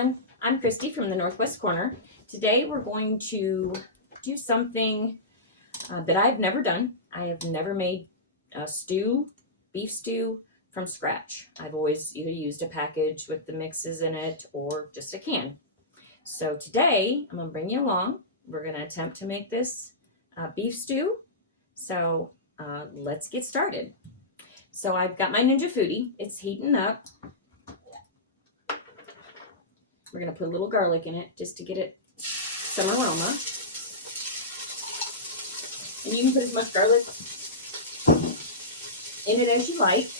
everyone, I'm Christy from the Northwest Corner. Today we're going to do something that I've never done. I have never made a beef stew from scratch. I've always either used a package with the mixes in it or just a can. So today I'm going to bring you along. We're going to attempt to make this beef stew. So let's get started. So I've got my Ninja Foodi. It's heating up. We're going to put a little garlic in it just to get it some aroma. And you can put as much garlic in it as you like.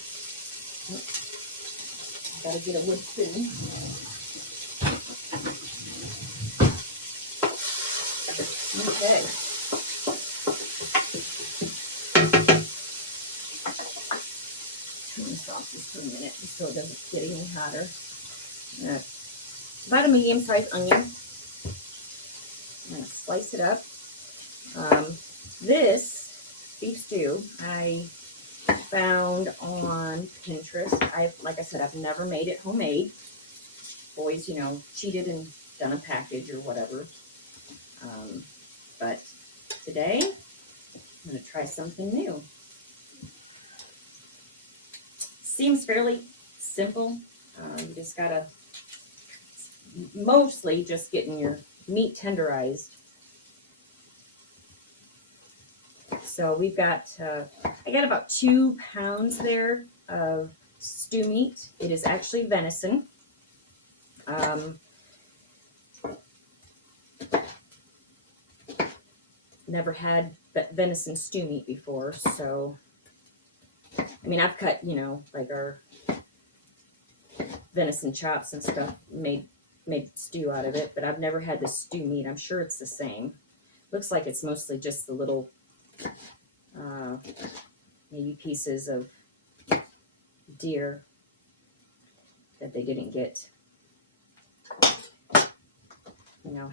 Got to get a wood spoon. Okay. Turn this off just for a minute just so it doesn't get any hotter. About a medium-sized onion. I'm going to slice it up. This beef stew I found on Pinterest. Like I said, I've never made it homemade. Always, cheated and done a package or whatever. But today, I'm going to try something new. Seems fairly simple. You just got to mostly just getting your meat tenderized. So we've got, I got about 2 pounds there of stew meat. It is actually venison. Never had venison stew meat before, so, I mean, I've cut, like our venison chops and stuff, made stew out of it, but I've never had the stew meat. I'm sure it's the same. Looks like it's mostly just the little maybe pieces of deer that they didn't get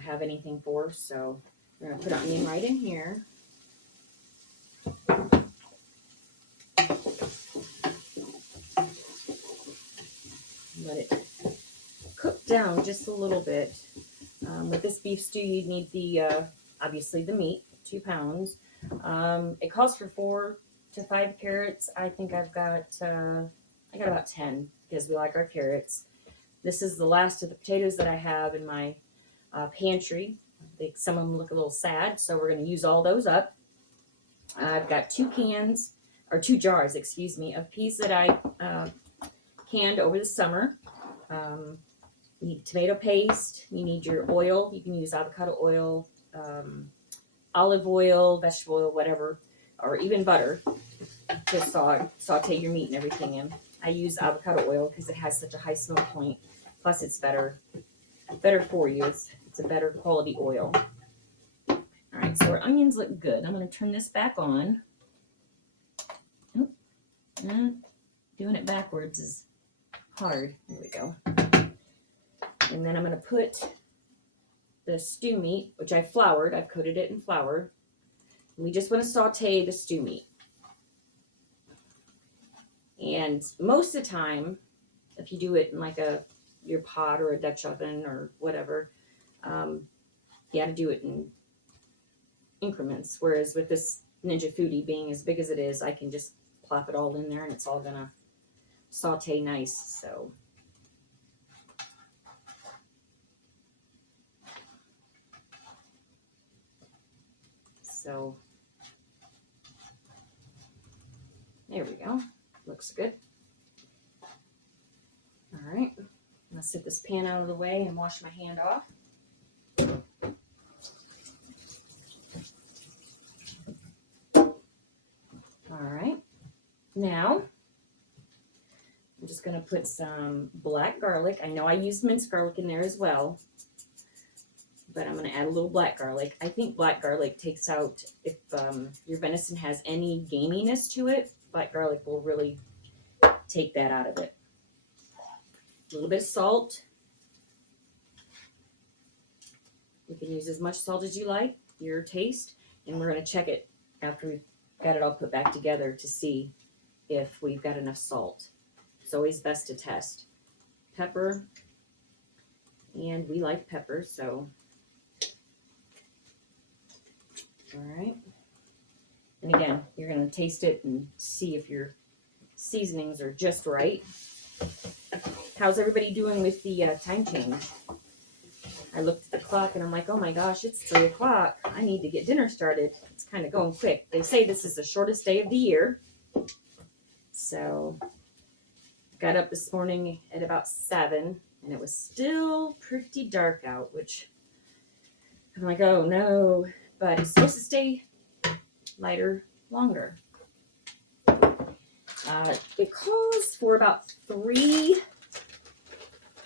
have anything for. So we're gonna put onion right in here. Let it cook down just a little bit. With this beef stew, you need the obviously the meat, 2 pounds. It calls for 4 to 5 carrots. I think I got about 10 because we like our carrots. This is the last of the potatoes that I have in my pantry. Some of them look a little sad, so we're going to use all those up. I've got 2 jars, of peas that I canned over the summer. You need tomato paste. You need your oil. You can use avocado oil, olive oil, vegetable oil, whatever, or even butter to saute your meat and everything in. I use avocado oil because it has such a high smoke point. Plus, it's better for you. It's a better quality oil. All right, so our onions look good. I'm going to turn this back on. Doing it backwards is hard. There we go. And then I'm going to put the stew meat, which I've floured. I've coated it in flour. We just want to saute the stew meat. And most of the time, if you do it in like your pot or a Dutch oven or whatever, you got to do it in increments. Whereas with this Ninja Foodi being as big as it is, I can just plop it all in there and it's all gonna saute nice. So there we go. Looks good. All right. I'll set this pan out of the way and wash my hand off. All right. Now, I'm just going to put some black garlic. I know I used minced garlic in there as well, but I'm going to add a little black garlic. I think black garlic takes out, if your venison has any gaminess to it, black garlic will really take that out of it. A little bit of salt. You can use as much salt as you like, your taste, and we're going to check it after we've got it all put back together to see if we've got enough salt. It's always best to test. Pepper. and we like peppers, so. All right. And again, you're going to taste it and see if your seasonings are just right. How's everybody doing with the time change? I looked at the clock and I'm like, oh my gosh, it's 3 o'clock. I need to get dinner started. It's kind of going quick. They say this is the shortest day of the year. So got up this morning at about 7 and it was still pretty dark out, which I'm like, oh no, but it's supposed to stay lighter longer. It calls for about 3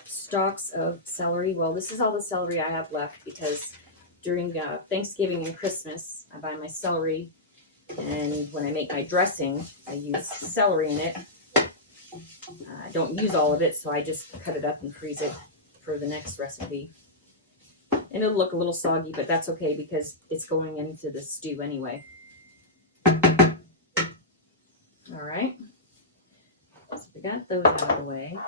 stalks of celery. Well, this is all the celery I have left because during Thanksgiving and Christmas, I buy my celery, and when I make my dressing, I use celery in it. I don't use all of it, so I just cut it up and freeze it for the next recipe. And it'll look a little soggy, but that's okay because it's going into the stew anyway. All right. So we got those out of the way.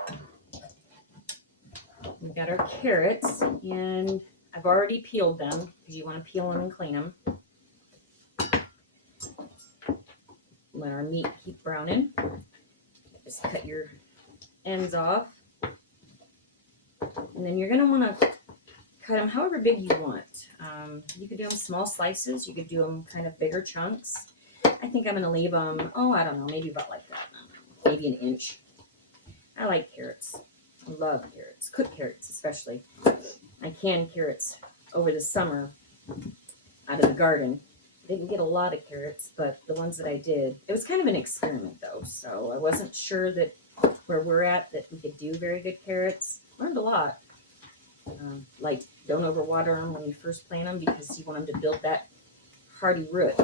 We got our carrots, and I've already peeled them because you want to peel them and clean them. Let our meat keep browning. Just cut your ends off. And then you're going to want to cut them however big you want. You could do them small slices. You could do them kind of bigger chunks. I think I'm going to leave them, I don't know, maybe about like that. Maybe an inch. I like carrots. I love carrots. Cooked carrots especially. I canned carrots over the summer out of the garden. I didn't get a lot of carrots, but the ones that I did, it was kind of an experiment though. So I wasn't sure that where we're at that we could do very good carrots. Learned a lot. Like don't overwater them when you first plant them because you want them to build that hardy root.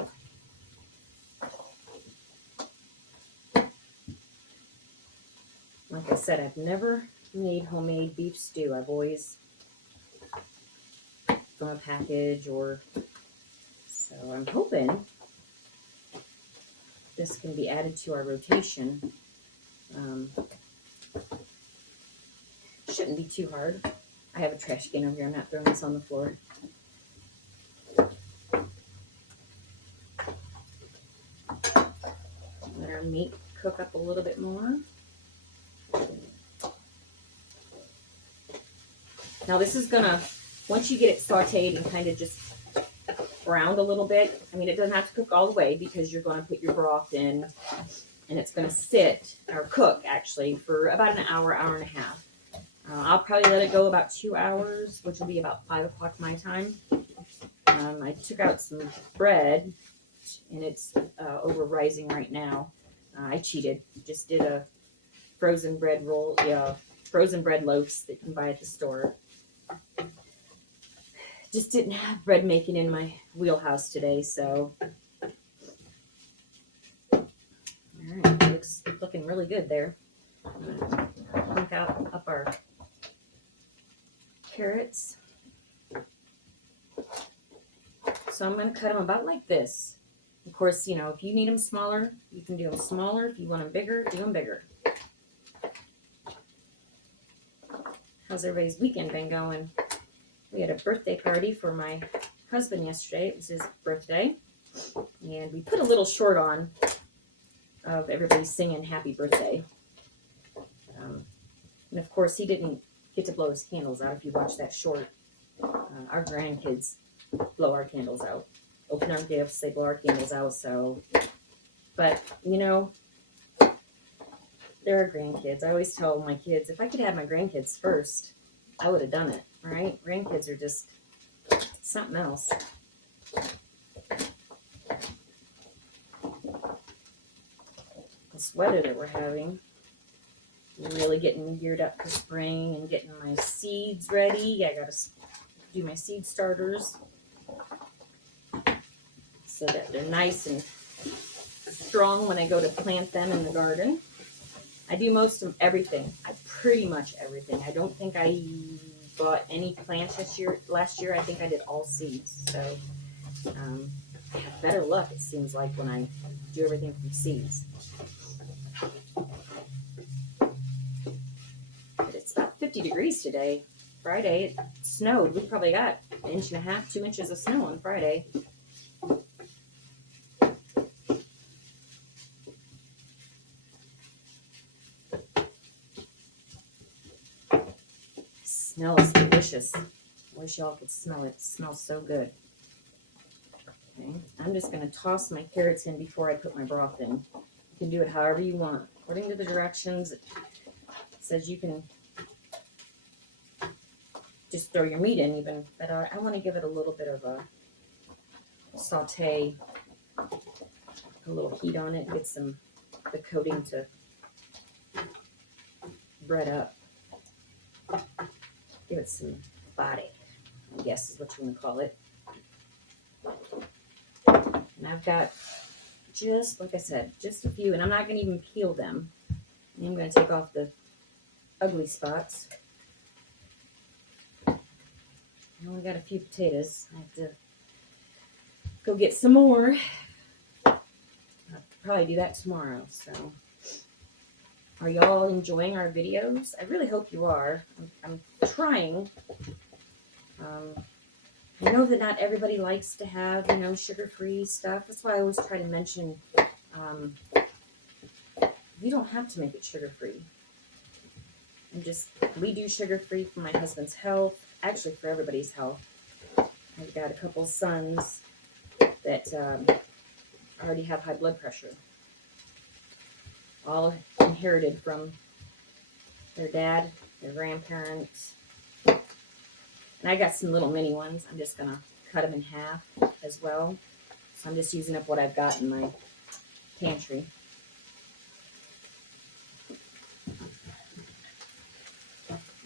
Like I said, I've never made homemade beef stew. I've always from a package or so. I'm hoping this can be added to our rotation. Shouldn't be too hard. I have a trash can over here. I'm not throwing this on the floor. Let our meat cook up a little bit more. Now this is gonna, once you get it sauteed and kind of just browned a little bit, I mean it doesn't have to cook all the way because you're gonna put your broth in and it's gonna sit, or cook actually, for about an hour, hour and a half. I'll probably let it go about 2 hours, which will be about 5 o'clock my time. I took out some bread and it's over rising right now. I cheated, just did a frozen bread roll, frozen bread loaves that you can buy at the store. Just didn't have bread making in my wheelhouse today, so. All right, looks looking really good there. I'm gonna plunk up our carrots. So I'm going to cut them about like this. Of course, you know, if you need them smaller, you can do them smaller. If you want them bigger, do them bigger. How's everybody's weekend been going? We had a birthday party for my husband yesterday. It was his birthday. And we put a little short on of everybody singing happy birthday. And of course, he didn't get to blow his candles out. If you watch that short, our grandkids blow our candles out. Open our gifts, they blow our candles out. So, but, you know, they're our grandkids. I always tell my kids, if I could have my grandkids first, I would have done it, right? Grandkids are just something else. This weather that we're having, really getting geared up for spring and getting my seeds ready. I got to do my seed starters so that they're nice and strong when I go to plant them in the garden. I do most of everything. Pretty much everything. I don't think I bought any plants last year. I think I did all seeds. So I have better luck, it seems like, when I do everything from seeds. But it's about 50 degrees today. Friday it snowed. We probably got 1.5 inches, 2 inches of snow on Friday. Smells delicious. I wish y'all could smell it. It smells so good. Okay, I'm just going to toss my carrots in before I put my broth in. You can do it however you want. According to the directions, it says you can just throw your meat in even, but I want to give it a little bit of a saute, a little heat on it, get the coating to bread up. Give it some body, I guess is what you want to call it. And I've got, just like I said, just a few, and I'm not going to even peel them. I'm going to take off the ugly spots. I only got a few potatoes. I have to go get some more. I'll probably do that tomorrow. So, are y'all enjoying our videos? I really hope you are. I'm trying. I know that not everybody likes to have, sugar-free stuff. That's why I always try to mention, you don't have to make it sugar-free. We do sugar-free for my husband's health, actually for everybody's health. I've got a couple sons that already have high blood pressure. All inherited from their dad, their grandparents. And I got some little mini ones. I'm just going to cut them in half as well. So I'm just using up what I've got in my pantry.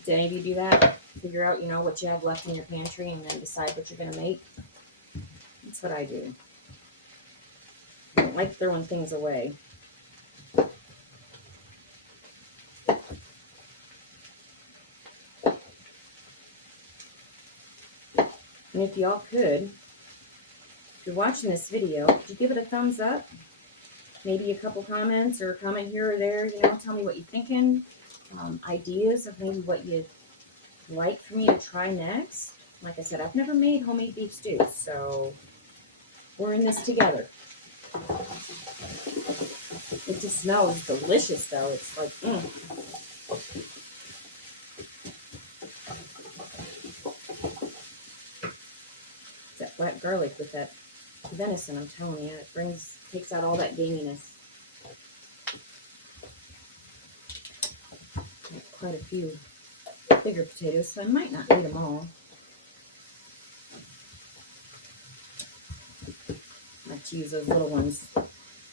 Do any of you do that? Figure out, what you have left in your pantry and then decide what you're going to make? That's what I do. I don't like throwing things away. And if y'all could, if you're watching this video, could you give it a thumbs up? Maybe a couple comments or a comment here or there. Tell me what you're thinking. Ideas of maybe what you'd like for me to try next. Like I said, I've never made homemade beef stew, so we're in this together. It just smells delicious, though. It's like, that black garlic with that venison, I'm telling you, it takes out all that gaminess. Quite a few bigger potatoes, so I might not eat them all. I like to use those little ones.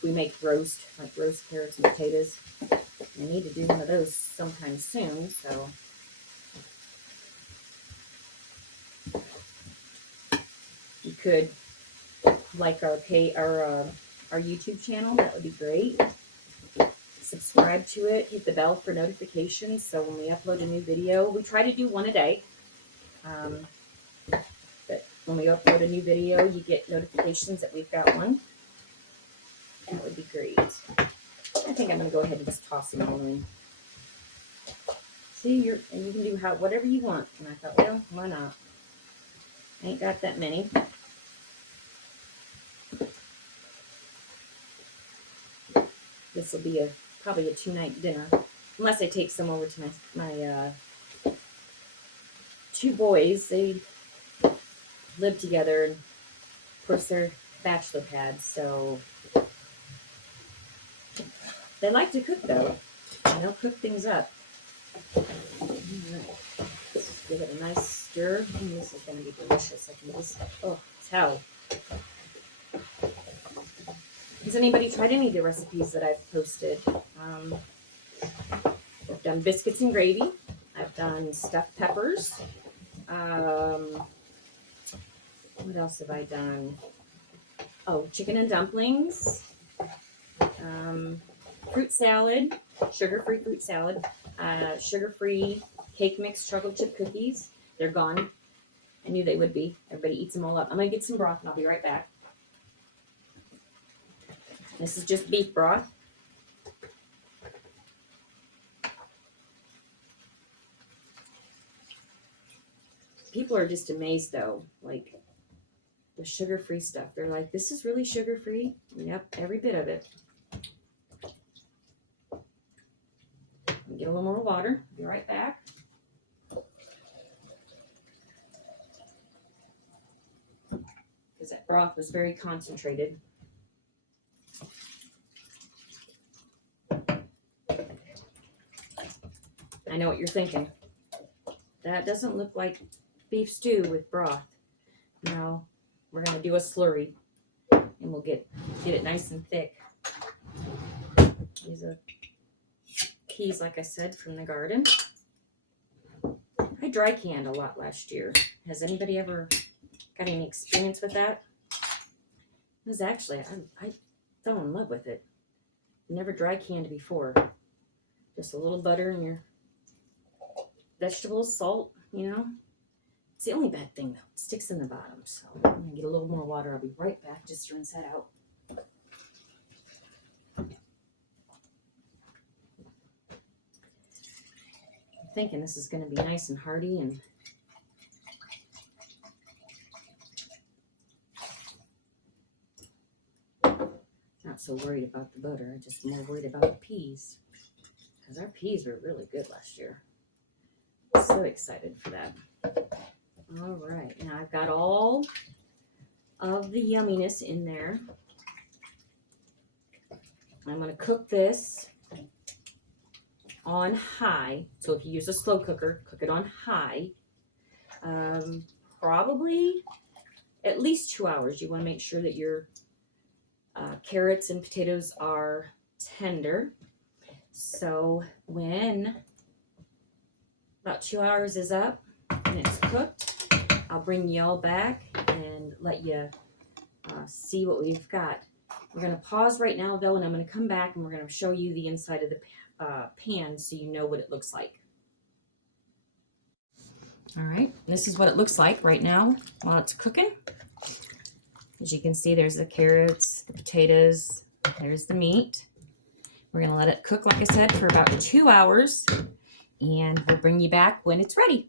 We make roast carrots and potatoes. I need to do one of those sometime soon, so. You could like our YouTube channel, that would be great. Subscribe to it, hit the bell for notifications, so when we upload a new video, we try to do one a day. But when we upload a new video, you get notifications that we've got one. That would be great. I think I'm going to go ahead and just toss them all in. See, you can do whatever you want. And I thought, well, why not? I ain't got that many. This will be probably a 2-night dinner, unless I take some over to my 2 boys. They live together, and of course they're bachelor pads, so they like to cook though, and they'll cook things up. All right. Let's give it a nice stir. This is going to be delicious. I can just tell. Has anybody tried any of the recipes that I've posted? I've done biscuits and gravy. I've done stuffed peppers. What else have I done? Oh, chicken and dumplings. Fruit salad, sugar-free fruit salad. Sugar-free cake mix chocolate chip cookies. They're gone. I knew they would be. Everybody eats them all up. I'm going to get some broth and I'll be right back. This is just beef broth. people are just amazed though, like the sugar-free stuff. They're like, this is really sugar-free? Yep, every bit of it. Get a little more water. Be right back. Because that broth was very concentrated. I know what you're thinking. That doesn't look like beef stew with broth. No, we're going to do a slurry, and we'll get it nice and thick. These are peas, like I said, from the garden. I dry canned a lot last year. Has anybody ever got any experience with that? It was actually, I fell in love with it. Never dry canned before. Just a little butter and your vegetables, salt, you know. It's the only bad thing though. It sticks in the bottom. So I'm gonna get a little more water. I'll be right back just to rinse that out. I'm thinking this is gonna be nice and hearty and not so worried about the butter. I'm just more worried about the peas. Because our peas were really good last year. So excited for that. All right, now I've got all of the yumminess in there. I'm going to cook this on high. So if you use a slow cooker, cook it on high. Probably at least 2 hours. You want to make sure that your carrots and potatoes are tender. So when about 2 hours is up and it's cooked, I'll bring y'all back and let you see what we've got. We're going to pause right now though, and I'm going to come back and we're going to show you the inside of the pan so you know what it looks like. All right, this is what it looks like right now while it's cooking. As you can see, there's the carrots, the potatoes, there's the meat. We're going to let it cook, like I said, for about 2 hours, and we'll bring you back when it's ready.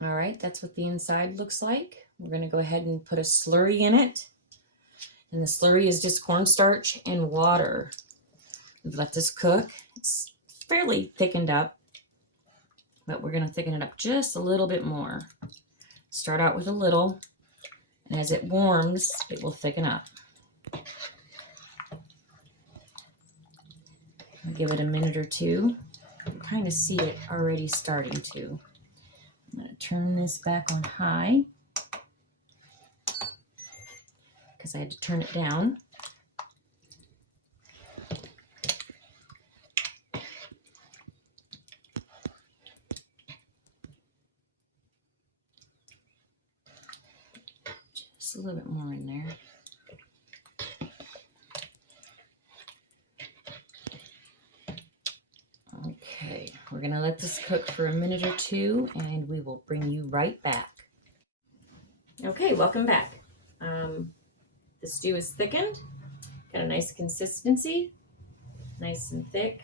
All right, that's what the inside looks like. We're going to go ahead and put a slurry in it. And the slurry is just cornstarch and water. We've let this cook. It's fairly thickened up, but we're going to thicken it up just a little bit more. Start out with a little, and as it warms, it will thicken up. I'll give it a minute or two. You can kind of see it already starting to. I'm going to turn this back on high because I had to turn it down. Just a little bit more in there. Okay, we're going to let this cook for a minute or two, and we will bring you right back. Okay, welcome back. The stew is thickened, got a nice consistency, nice and thick.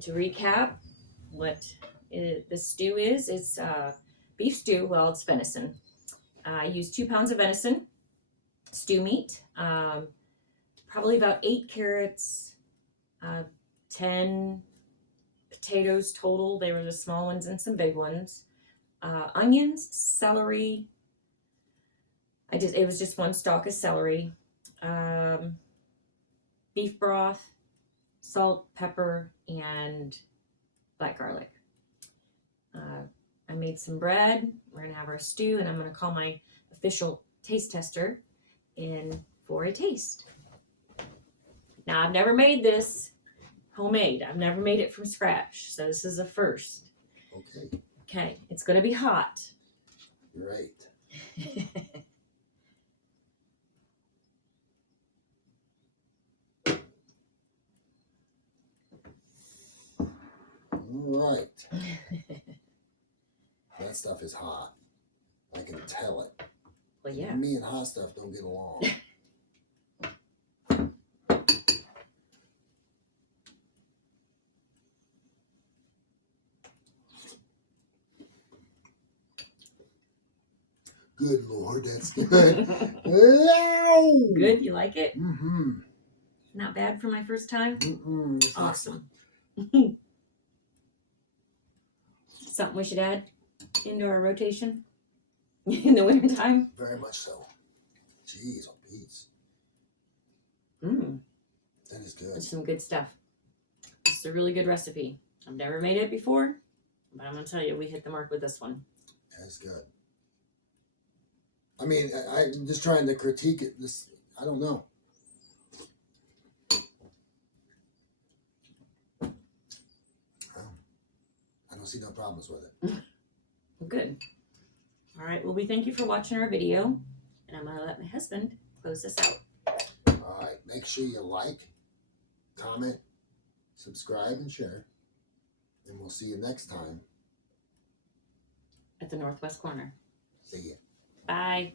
To recap, what the stew is, it's beef stew. Well, it's venison. I use 2 pounds of venison, stew meat, probably about 8 carrots, 10 potatoes total. They were the small ones and some big ones. Onions, celery. It was just 1 stalk of celery. Beef broth, salt, pepper, and black garlic. I made some bread. We're gonna have our stew, and I'm gonna call my official taste tester in for a taste. Now, I've never made this homemade. I've never made it from scratch, so this is a first. Okay. Okay, it's gonna be hot. Right. All right. That stuff is hot. I can tell it. Well, yeah. Me and hot stuff don't get along. Good Lord, that's good. Ow! Good, you like it? Mm-hmm. Not bad for my first time? Mm-mm. It's Awesome. Something we should add into our rotation in the wintertime? very much so. Jeez, oh Pete's. Mmm, That is good. that's some good stuff. It's a really good recipe. I've never made it before, but I'm going to tell you, we hit the mark with this one. That's good. I mean, I'm just trying to critique it. This, I don't know. I don't see no problems with it. Good. All right, well, we thank you for watching our video, and I'm going to let my husband close this out. All right, make sure you like, comment, subscribe, and share. And we'll see you next time. At the northwest corner. See ya. Bye.